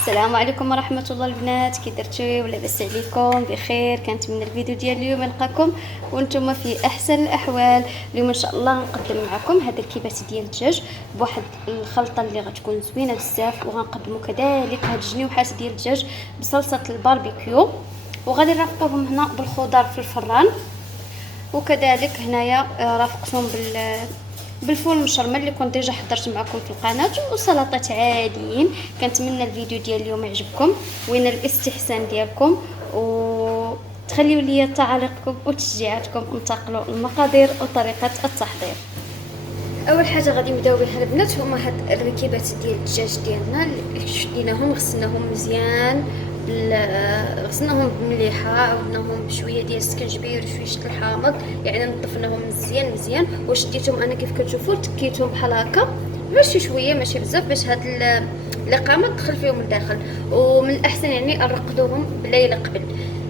السلام عليكم ورحمه الله البنات، كي درتوا ولا لاباس عليكم؟ بخير. كانت من الفيديو ديال اليوم نلقاكم وانتم في احسن الاحوال. اليوم ان شاء الله نقدم معكم هذا الكبات ديال الدجاج بواحد الخلطه اللي غتكون زوينه بزاف، وغنقدموا كذلك هاد الجنيوحات ديال الدجاج بصلصه الباربيكيو، وغادي نرافقوهم هنا بالخضار في الفران، وكذلك هنايا رافقتهم بالفول المشرمل اللي كنت ديجا حضرت معكم في القناه، وسلطات عاديين. كنتمنى الفيديو ديال اليوم يعجبكم، وين الاستحسان ديالكم، وتخليوا لي تعاليقكم وتشجيعاتكم. انتقلوا المقادير وطريقه التحضير. اول حاجه غادي نبداو بها البنات هما هاد الركيبات ديال الدجاج ديالنا اللي شديناهم، غسلناهم مزيان، غسلناهم بمليحه، عاودناهم بشويه ديال السكنجبير وشويه الحامض، يعني نظفناهم مزيان مزيان، وشديتهم انا كيف كتشوفوا تكيتهم بحال هكا، ماشي شويه ماشي بزاف، باش هاد الاقامه تدخل فيهم لداخل. ومن الاحسن يعني نرقدوهم بليله قبل.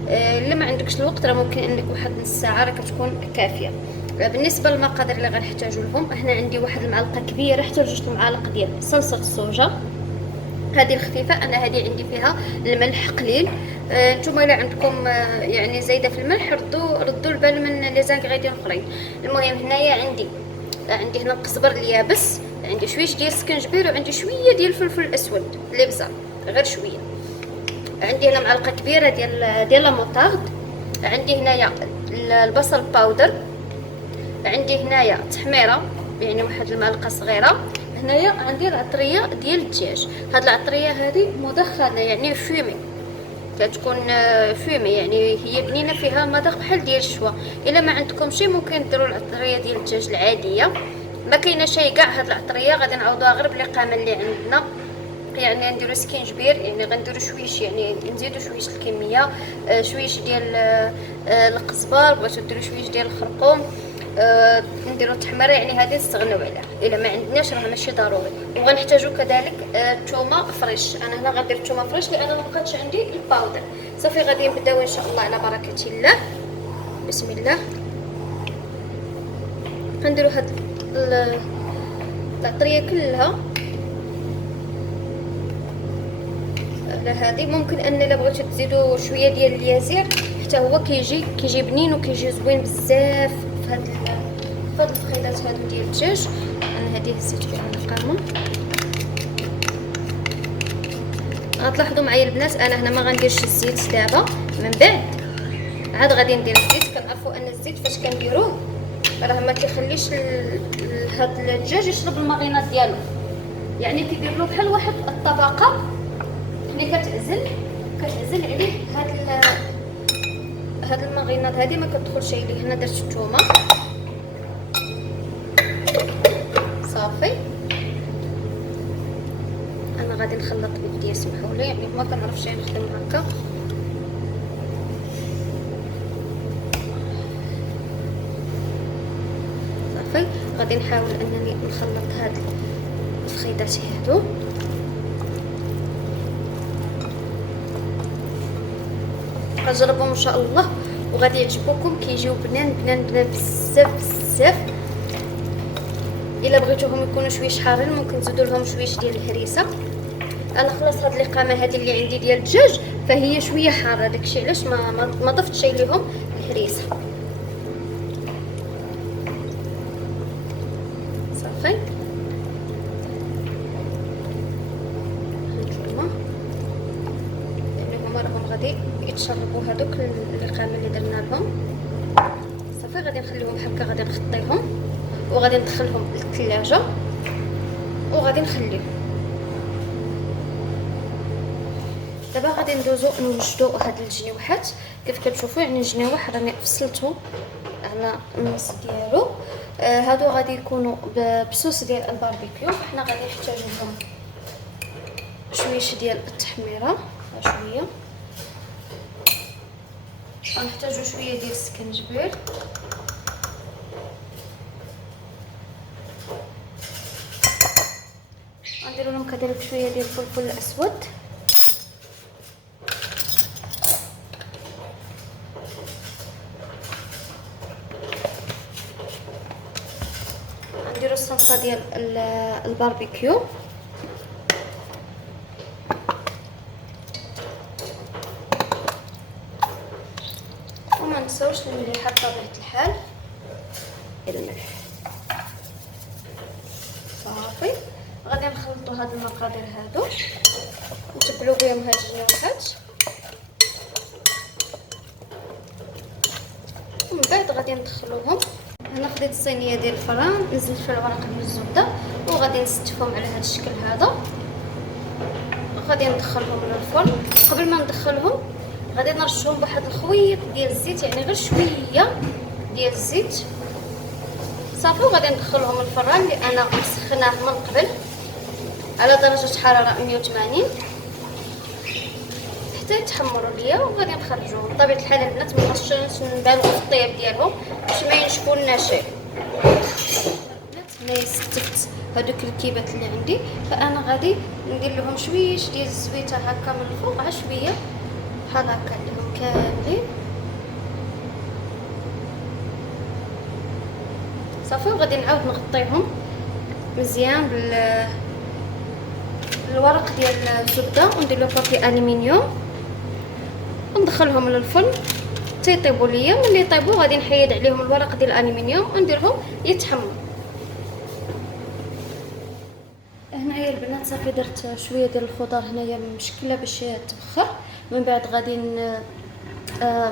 الا ما عندكش الوقت راه ممكن انك واحد نص ساعه راه كتكون كافيه. بالنسبه للمقادير اللي غنحتاجو لهم، هنا عندي واحد المعلقه كبيره حتى 2 المعالق ديال صلصه الصوجه، هذه الخفيفه. انا هذه عندي فيها الملح قليل. نتوما الا عندكم يعني زايده في الملح ردوا البال من لي زانغريديون اخرين. المهم هنايا عندي هنا القزبر اليابس، عندي شويه ديال السكنجبير، وعندي شويه ديال الفلفل الاسود الابزار غير شويه. عندي هنا معلقه كبيره ديال لا موطارد. عندي هنايا البصل باودر. عندي هنايا تحميره يعني واحد المعلقه صغيره. هنايا عندي العطريه ديال الدجاج. هاد العطريه هذه مدخنه يعني فومي، كتكون فومي يعني هي بنينه فيها مذاق بحال ديال الشوا. الا ما عندكم شي ممكن ديروا العطريه ديال الدجاج العاديه، ما كاينه شي كاع. هاد العطريه غادي نعوضوها غير بالاقامه اللي عندنا، يعني نديرو سكينجبير، يعني غنديرو شويش، يعني نزيدو شويش الكميه، شويش ديال القزبر، بغيتو ديرو شويش ديال الخرقوم، نديرو التحميره، يعني هذه نستغناو عليها. الا ما عندناش راه ماشي ضروري. وغنحتاجو كذلك الثومه فريش. انا هنا غندير الثومه فريش لان ما بقاتش عندي الباودر. صافي غادي نبداو ان شاء الله على بركه الله. بسم الله. غنديرو هاد العطريه كلها على هذه. ممكن ان الا بغيتو تزيدوا شويه ديال اليازير حتى هو كيجي بنين وكيجي زوين بزاف في هاد الفخيدات هادو ديال الدجاج. انا هذه هزيت فيها القامه. غتلاحظوا معايا البنات انا هنا ما غنديرش الزيت دابا، من بعد عاد غادي ندير الزيت. كنعرفوا ان الزيت فاش كنديروه راه ما كيخليش هاد الدجاج يشرب الماغينات ديالو، يعني كيدير له بحال واحد الطبقه اللي كتعزل عليه هاد الماغينات هذه ما كتدخلش عليه. هنا درت الثومه صافي. انا غادي نخلط بيدي سمحوا لي، يعني ما كنعرفش نخدم هكا. صافي غادي نحاول انني نخلط هاد الفخيدات هادو. جربوا ان شاء الله وغادي يعجبوكم، كيجيو بنان بنان بنان بزاف بزاف. الا بغيتوهم يكونوا شويه حارين ممكن تزيدوا لهم شويه ديال الهريسه. انا خلاص هاد الاقامه هذه اللي عندي ديال الدجاج فهي شويه حاره، داكشي علاش ما ضفتش ليهم الهريسه. صافي هانتوما يعني هما راهم غادي يتشربوا هذوك الاقامه اللي درنا لهم. صافي غادي نخليهم بحال هكا، غادي نغطيهم وغادي ندخلهم للثلاجه وغادي نخليهم. دابا غادي ندوزو نوجدو هاد الجنيوحات. كيف كتشوفوا يعني الجنيوح راني فصلته على النص ديالو. هادو غادي يكونوا بصوص ديال الباربيكيو. حنا غادي نحتاجو لهم شويش ديال التحميره، شويه غنحتاجو شويه ديال السكنجبير، غنديرو لهم كذلك شويه ديال الفلفل الاسود، نديرو الصلصه ديال الباربيكيو، نساوش المليحه بطبيعه الحال، الملح صافي. غادي نخلطوا هاد المقادير هادو نتبلوا بهم هاد الجنوحات، ومن بعد غادي ندخلوهم. هنا خديت الصينيه ديال الفران، نزلت فيها الورق ديال الزبده وغادي نستفهم على هاد الشكل هذا. غادي ندخلهم للفرن. قبل ما ندخلهم غادي نرشهم بواحد الخويط ديال الزيت، يعني غير شويه ديال الزيت صافي. وغادي ندخلهم الفران اللي انا مسخناه من قبل على درجه حراره 180 حتى يتحمروا ليا، وغادي نخرجوهم. بطبيعه الحال البنات ما خصناش نبالغوا في الطياب ديالهم باش ما ينشفوناش. هنايا استفت هذوك الكيبات اللي عندي، فانا غادي ندير لهم شويش ديال الزويته هكا من الفوق، على شويه بحال هكا لهم كاملين صافي. وغادي نعاود نغطيهم مزيان بالورق ديال الزبده وندير له بابي الومنيوم وندخلهم للفرن تيطيبوا ليا. ملي يطيبوا غادي نحيد عليهم الورق ديال الالومنيوم ونديرهم يتحمروا. هنايا البنات صافي درت شويه ديال الخضر هنايا مشكله باش تبخر. من بعد غادي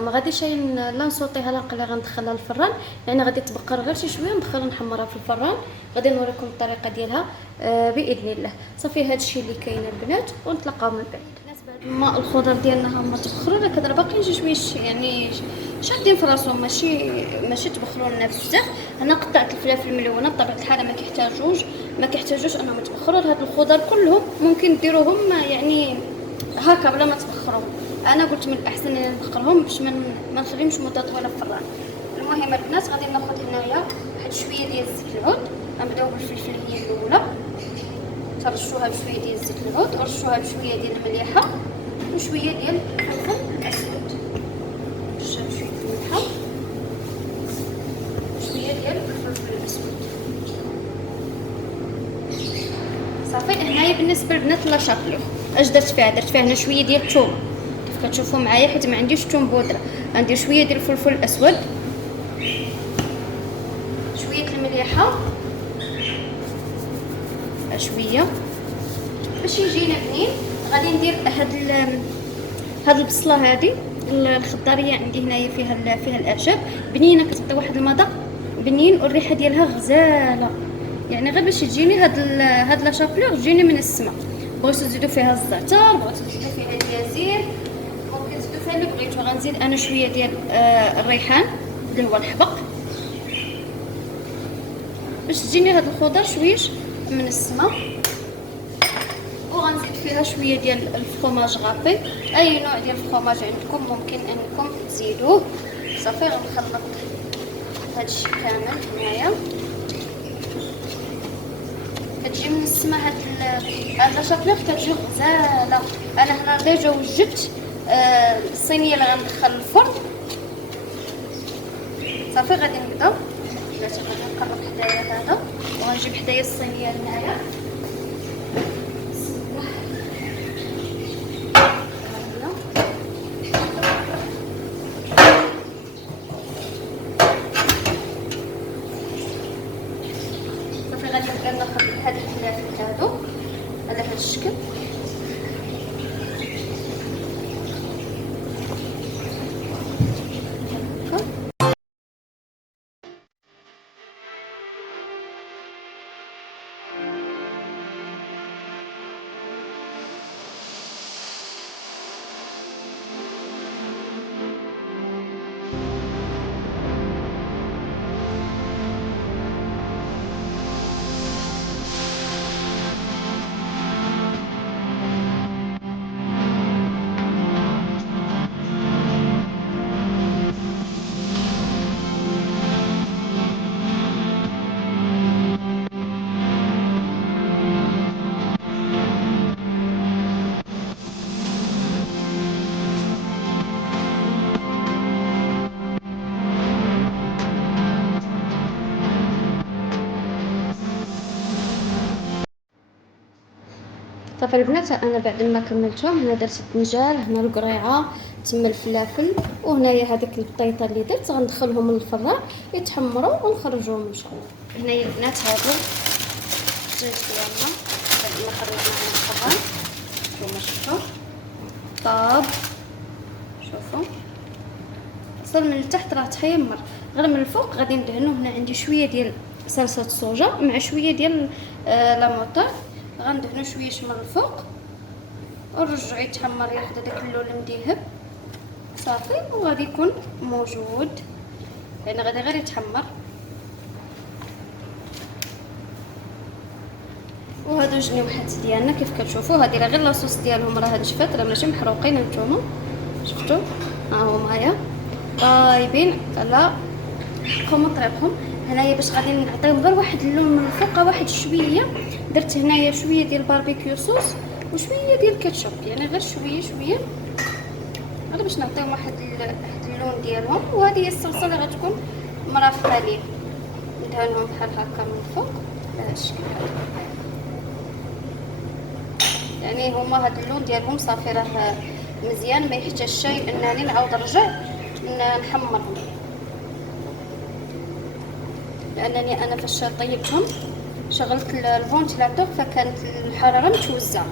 ما غاديش لا نصوطيها لا نقليها، غندخلها للفران، يعني غادي تبقر غير شي شويه ندخلها نحمرها في الفران. غادي نوريكم الطريقه ديالها باذن الله. صافي هادشي اللي كاين البنات، ونتلاقاو من بعد. الناس بعد ما الخضر ديالنا هما تبخروا، راه كدر باقيين شي يعني شادين في راسهم، ماشي تبخروا لنا بزاف. انا قطعت الفلافل الملونه بطبيعه الحال ما كيحتاجوش انهم يتبخروا. هاد الخضر كلهم ممكن ديروهم يعني هكا بلا ما تبخروهم. انا قلت من الاحسن ان نبخرهم باش ما نخليهمش مده طويله في الفران. المهم البنات غادي ناخذ هنايا واحد شويه ديال زيت العود. غنبداو بالفلفل هي الاولى، ترشوها بشويه ديال زيت العود ورشوها بشويه ديال المليحه وشويه ديال الفلفل الاسود. رشها بشويه الملحه وشويه ديال الفلفل الاسود صافي. هنايا بالنسبه للبنات لا شابلو اش درت فيها هنا شويه ديال الثوم كيف كتشوفوا معايا، حيت ما عنديش ثوم بودره. غندير شويه ديال الفلفل الاسود، شويه المليحه، شويه باش يجينا بنين. غادي ندير هاد البصله هادي الخضاريه عندي هنايا فيها الاعشاب بنينه، كتعطي واحد المذاق بنين والريحه ديالها غزاله، يعني غير باش تجيني هاد لا شابلور تجيني من السما. بغيتو تزيدوا فيها الزعتر، بغيتو تزيدوا فيها اليازير، ممكن تزيدوا فيها اللي بغيتو. غنزيد انا شويه ديال الريحان اللي هو الحبق باش تجيني هاد الخضر شويش من السما. وغنزيد فيها شويه ديال الفرomاج غابي، اي نوع ديال الفرomاج عندكم ممكن انكم تزيدوه صافي. غنخلط هادشي كامل هنايا. كتجي من السما هاد لا شابلور كتجي غزاله. انا هنا ديجا وجدت الصينيه اللي غندخل الفرن صافي. غادي نبداو بلاتي، غادي نقرب حدايا هذا وغنجيب حدايا الصينيه هنايا. صافي غادي نبدا ناخذ هاد الفلافل هادو على هاد الشكل. صافي البنات، انا بعد ما كملتهم هنا درت الدنجال، هنا القريعه، تما الفلافل، وهنايا هذيك البطيطه اللي درت غندخلهم للفران يتحمروا ونخرجوهم ان شاء الله. هنايا البنات هادو الدجاج ديالنا بعد ما خرجناه من الفران، نتوما شفتوا طاب، شوفوا اصلا من التحت راه تخيمر، غير من الفوق غادي ندهنو. هنا عندي شويه ديال صلصه الصوجا مع شويه ديال لا موطار، غندهنو شويه من الفوق ونرجعو يتحمر ياخذ داك اللون المديهب صافي، وغادي يكون موجود يعني غادي غير يتحمر. وهادو جنيوحات ديالنا كيف كتشوفوا، هادي راه غير لاصوص ديالهم راه نشفات، راه ماشي محروقين نتوما شفتوا، ها هما هيا طايبين على حقهم وطريقهم. هنايا باش غادي نعطيهم غير واحد اللون من الفوق، واحد شويه درت هنايا شويه ديال باربيكيو صوص وشويه ديال كاتشوب، يعني غير شويه شويه غير باش نعطيهم واحد اللون ديالهم. وهذه هي الصلصه اللي غتكون مرافقه ليه، ندهنهم بحال هكا من الفوق بهذا الشكل هذا، يعني هما هاد اللون ديالهم صافي راه مزيان، ما يحتاجش شيء انني نعاود نرجع نحمرهم، لانني انا فاش طيبتهم شغلت الفونتيلاتور فكانت الحراره متوزعه،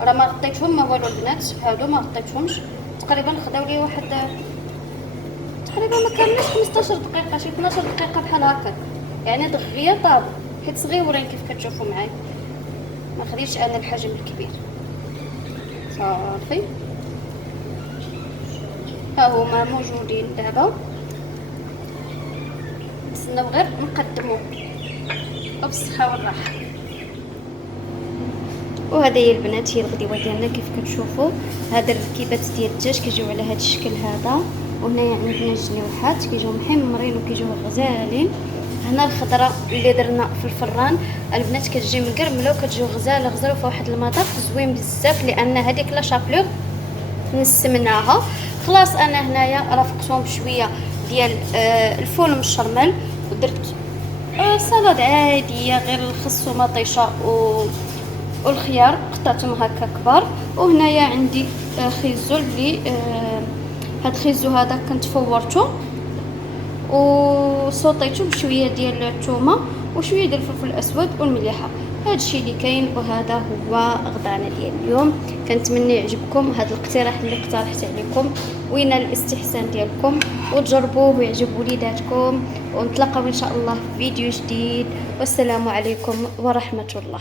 راه ما غطيتهم ما والو البنات، هادو ما غطيتهمش تقريبا، خداو لي واحد تقريبا ما كاملش 15 دقيقه، شي 12 دقيقه بحال هكا، يعني دغيا طابوا حيت صغيورين كيف كتشوفوا معايا، ما خديتش انا الحجم الكبير صافي. ها هما موجودين دابا، نتسناو غير نقدمو وبالصحه والراحه. وهذا هي البنات هي الغديوه ديالنا كيف كتشوفوا، هذا الركيبات ديال الدجاج كيجيو على هذا الشكل هذا، وهنايا عندنا الجنيوحات كيجيو محمرين وكيجيو غزالين. هنا الخضره اللي درنا في الفران البنات كتجي مقرمله وكتجي غزاله غزاله في واحد المذاق زوين بزاف، لان هذيك لا شابلور نسمناها خلاص. انا هنايا رافقتهم بشويه ديال الفول مشرمل، ودرت سلطه عاديه غير الخس ومطيشه والخيار قطعتهم هكا كبار. وهنايا عندي خيزو اللي هاد خيزو هذا كنت فورته وصوطيته بشويه ديال الثومه وشويه ديال الفلفل الاسود والمليحه. هذا الشيء اللي كاين، وهذا هو غدانا ديال اليوم. كنتمنى يعجبكم هذا الاقتراح اللي اقترحت عليكم، وينال الاستحسان ديالكم وتجربوه ويعجب وليداتكم، ونتلاقاو ان شاء الله في فيديو جديد، والسلام عليكم ورحمه الله.